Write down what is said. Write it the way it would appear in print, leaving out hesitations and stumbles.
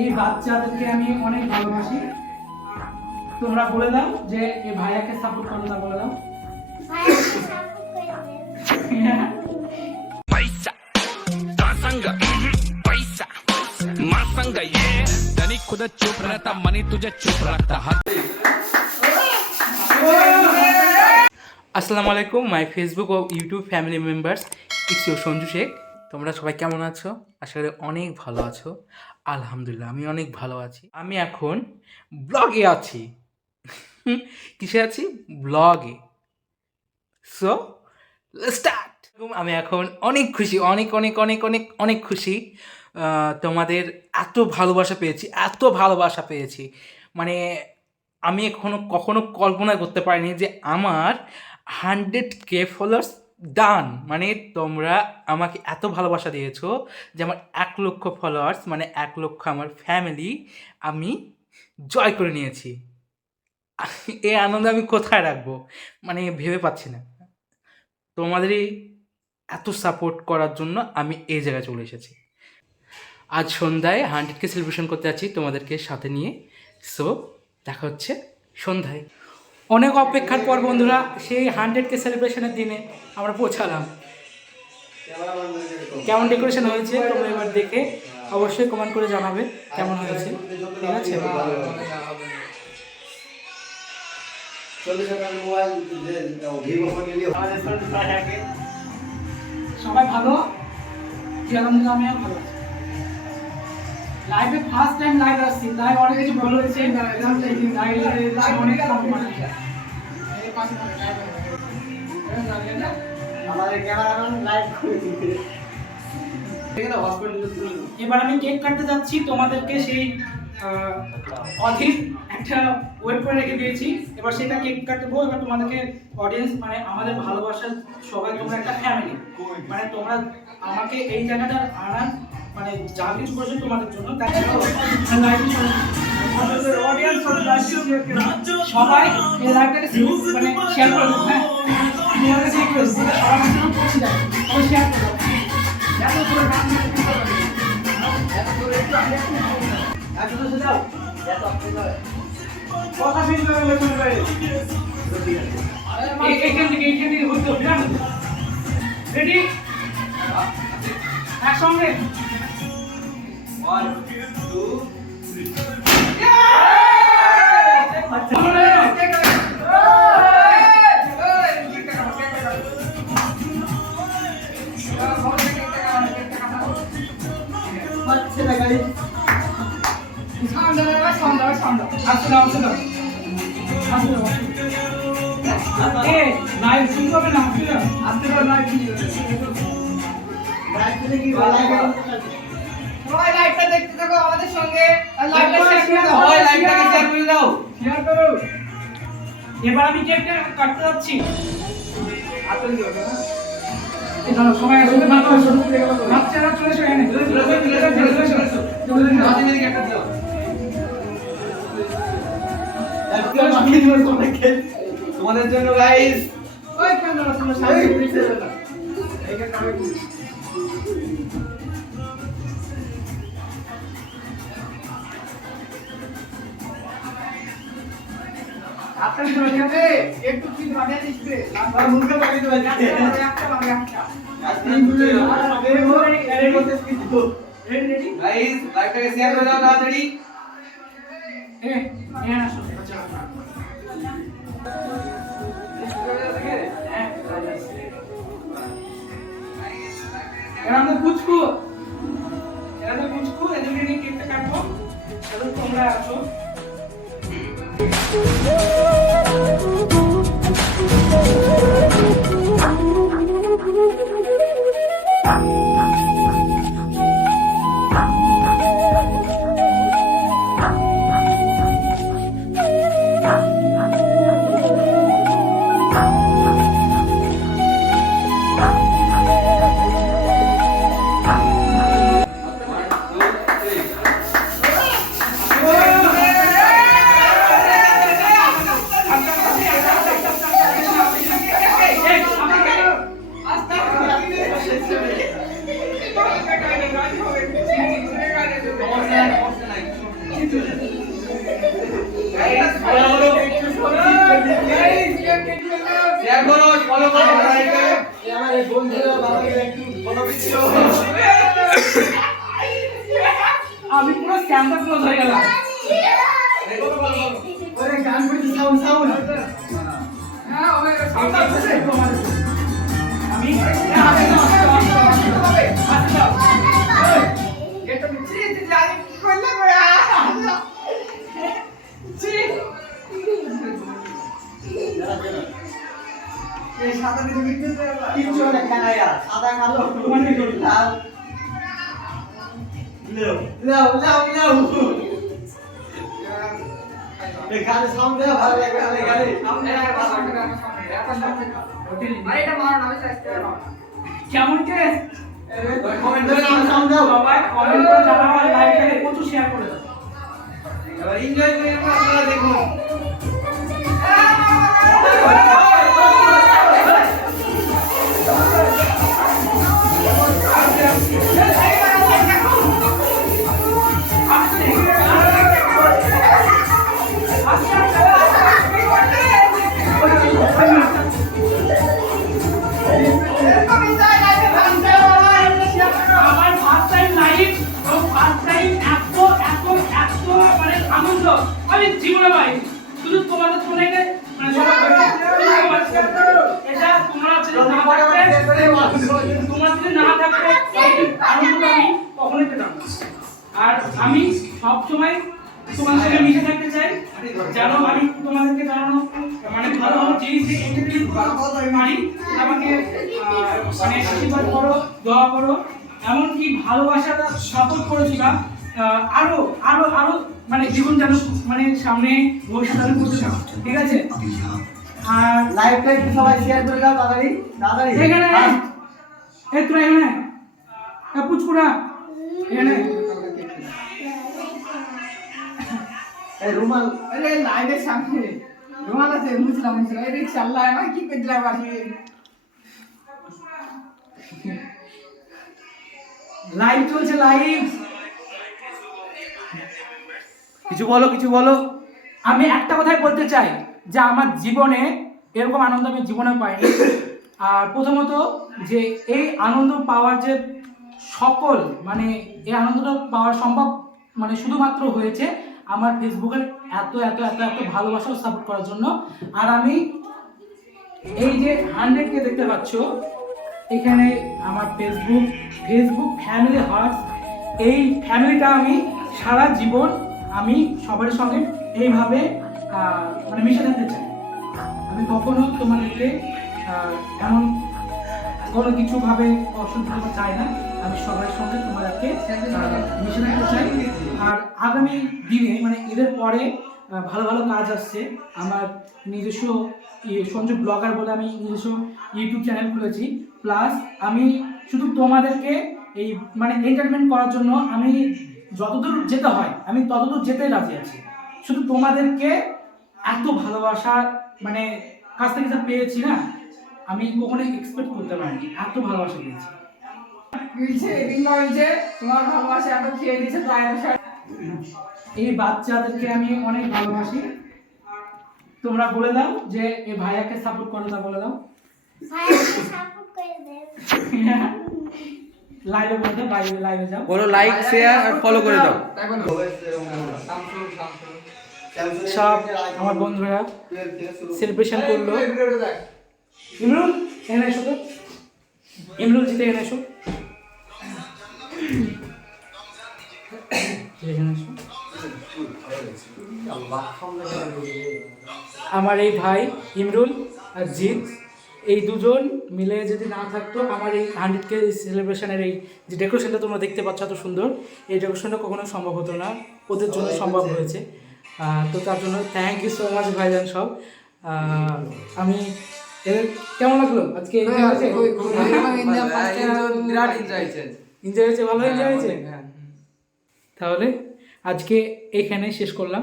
এই বাচ্চাদেরকে আমি অনেক ভালোবাসি। তোমরা বলে দাও যে এই ভাইয়াকে সাপোর্ট করো না, বলে দাও। पैसा संग पैसा मासंग ये धनी खुद चुप रहता मनी तुझे चुप रखता আসসালামু আলাইকুম মাই ফেসবুক ও YouTube family members, it's your Sanju Sheikh. তোমরা সবাই কেমন আছো? আশা করি অনেক ভালো আছো। আলহামদুলিল্লাহ আমি অনেক ভালো আছি। আমি এখন ব্লগে আছি। কিসে আছি? ব্লগে। So start. আমি এখন অনেক খুশি, অনেক অনেক অনেক অনেক অনেক খুশি। তোমাদের এত ভালোবাসা পেয়েছি, এত ভালোবাসা পেয়েছি, মানে আমি কখনো কল্পনা করতে পারিনি যে আমার 100K ফলোয়ার্স ডান। মানে তোমরা আমাকে এত ভালোবাসা দিয়েছো যে আমার 1 লক্ষ ফলোয়ার্স, মানে 1 লক্ষ আমার ফ্যামিলি আমি জয় করে নিয়েছি। এই আনন্দ আমি কোথায় রাখবো, মানে ভেবে পাচ্ছি না। তোমাদেরই এত সাপোর্ট করার জন্য আমি এই জায়গায় চলে এসেছি। আজ সন্ধ্যায় 100K সেলিব্রেশন করতে যাচ্ছি তোমাদেরকে সাথে নিয়ে। সো দেখা হচ্ছে সন্ধ্যায়। অনেক অপেক্ষার পর বন্ধুরা সেই 100K সেলিব্রেশনের দিনে আমরা পৌঁছালাম। কেমন ডেকোরেশন হয়েছে তোমরা এবার দেখে অবশ্যই কমেন্ট করে জানাবে কেমন হয়েছে। ঠিক আছে, সবাই ভালো, আলহামদুলিল্লাহ আমিও ভালো আছি। লাইভে ফার্স্ট টাইম লাইভ আসছি, তাই অনেক কিছু ভালো হয়েছে। অনেক এবার আমি কেক কাটতে যাচ্ছি। তোমাদেরকে সেই অধীর একটা ওয়েট করে রেখে দিয়েছি। এবার সেটা কেক কাটবো। এবার তোমাদেরকে অডিয়েন্স, মানে আমাদের ভালোবাসার সবাই, তোমরা একটা ফ্যামিলি, মানে তোমরা আমাকে এই জায়গাটা আনার, মানে যা কিছু করেছো তোমাদের জন্য, তাই অডিয়েন্স সবাই এই লাইভটাকে মানে শেয়ার করে দেবো। হ্যাঁ, তোমাদের কাছে রিকোয়েস্ট, সবার কাছে পৌঁছে যায়, সবাই শেয়ার করো। এত করে গান কথা ফিল করে এইখান থেকে হতে হবে। রেডি, একসঙ্গে 1 2 আমাদের সঙ্গে এবার আমি কেকটা কাটতে যাচ্ছি। সবাই আসলে বাচ্চারা চলে এসো এখানে। তোমাদের জন্য গাইস ওই কেন তোমরা সামনে দিতে না, এইটা কাবে কি আপনার জন্য একটু কি বানিয়ে দিতে আর মুখে লাগিয়ে দেবেন। একটা লাগে একটা তিন দুই রেডি করতে কিছু রেডি রেডি গাইস লাইভটাকে শেয়ার করে দাও তাড়াতাড়ি। এখানে আসো বাচ্চা। এরামে পুচকু এদেরকে নিয়ে কেকটা কাটবো। তাহলে তোমরা আসো। আমি পুরো স্যান্টা ক্লজ হয়ে গেলাম। ওরে গান করতে সাউন্ড সাউন্ড হ্যাঁ ওই সাউন্ডটা হচ্ছে তোমাদের আমি এটা মিছি জানি কি করলে গয়া জি এই সাদা দিকে বিক্রি কিছু লেখা নাই আর সাদা কালো মানে লাল লাও লাও লাও এই গানে সাউন্ড দেওয়া ভালো লাগবে আরে গানে কেমন কে কমেন্ট করে সাউন্ড দাও সবাই কমেন্ট করে জানাও আর লাইভটাকে প্রচুর শেয়ার করে দাও। এবার এনজয় করে আপনারা দেখুন আমার ফার্স্ট টাইম লাইভ এবং ফার্স্ট টাইম এত মানে আনন্দ আমি জীবনে পাই শুধু তোমাদের ফোনে মানে সবাই এটা তোমরা যদি না থাকতে তোমরা যদি না থাকতে এই আনন্দটা আমি কখনোই পেতাম না। আর আমি সব সময় তোমাদের সাথে মিশে থাকতে চাই যেন আমি তোমাদেরকে জানানো মানে ভালো ভালো জিনিস দিয়ে এন্টারটেইন পারি আমাকে মানে আশীর্বাদ করো দোয়া করো এমনকি ভালোবাসাটা সাপোর্ট করেছিলাম আরো আরো আরো মানে জীবন যেন মানে সামনে ভবিষ্যৎ আমি করতে চাই ঠিক আছে। আর লাইভটা একটু সবাই শেয়ার করে দাও তাড়াতাড়ি তাড়াতাড়ি এখানে এই তোরা এখানে পুচকুড়া এখানে এই রুমাল अरे लाइव सामने रुमाला से मुझला अरे चल रहा है ना की पेदला बाकी লাইভ চলছে লাইভ কিছু বলো কিছু বলো। আমি একটা কথাই বলতে চাই যে আমার জীবনে এরকম আনন্দ আমি জীবনে পাইনি। আর প্রথমত যে এই আনন্দ পাওয়ার যে সকল মানে এই আনন্দটা পাওয়া সম্ভব মানে শুধুমাত্র হয়েছে আমার ফেসবুকের এত এত এত এত ভালোবাসা ও সাপোর্ট করার জন্য। আর আমি এই যে 100কে দেখতে পাচ্ছ এখানে আমার ফেসবুক ফ্যামিলি হার্টস এই ফ্যামিলিটা আমি সারা জীবন আমি সবার সঙ্গে এইভাবে মানে মিশে থাকতে চাই। আমি কখনো তোমাদেরকে এমন কোনো কিছুভাবে অসুবিধা করতে চাই না। আমি সবার সঙ্গে তোমাদেরকে মিশে থাকতে চাই। আর আগামী দিনে মানে এদের পরে ভালো ভালো কাজ আসছে। আমার নিজস্ব সঞ্জু ব্লগার বলে আমি নিজস্ব ইউটিউব চ্যানেল খুলেছি। প্লাস আমি শুধু তোমাদেরকে এই মানে এন্টারটেনমেন্ট করার জন্য আমি যতদূর যেতে হয় আমি ততদূর যেতে রাজি আছি। শুধু তোমাদেরকে এত ভালোবাসা মানে কাছ থেকে যা পেয়েছি না আমি কখনো এক্সপেক্ট করতে পারিনি এত ভালোবাসা পেয়েছি। মিলছে রিঙ্গা মিলছে তোমার ভালোবাসা এত খেয়ে দিয়েছে লাইভ এই বাচ্চাদেরকে আমি অনেক ভালোবাসি। তোমরা বলে দাও যে এই ভাইয়াকে সাপোর্ট করে দাও বলে দাও ভাইয়াকে সাপোর্ট করে দেব লাইভে বলে দাও লাইভে যাও বলো লাইক শেয়ার আর ফলো করে দাও। সব আমার বন্ধুরা সেলিব্রেশন করলো। ইমরুল এখানে এসো তো ইমরুল জিতে এখানে এসো এখানে এসো। আমার এই ভাই ইমরুল আর জিৎ এই দুজন মিলে যদি না থাকতো আমার এই 100K সেলিব্রেশনের এই যে ডেকোরেশনটা তোমরা দেখতে পাচ্ছ এত সুন্দর এই ডেকোরেশনটা কখনো সম্ভব হতো না ওদের জন্য সম্ভব হয়েছে। তো তার জন্য থ্যাংক ইউ সো মাচ ভাইজান সব। আমি এদের কেমন লাগলো আজকে এনজয় হয়েছে ভালো এনজয় হয়েছে। তাহলে আজকে এখানে শেষ করলাম।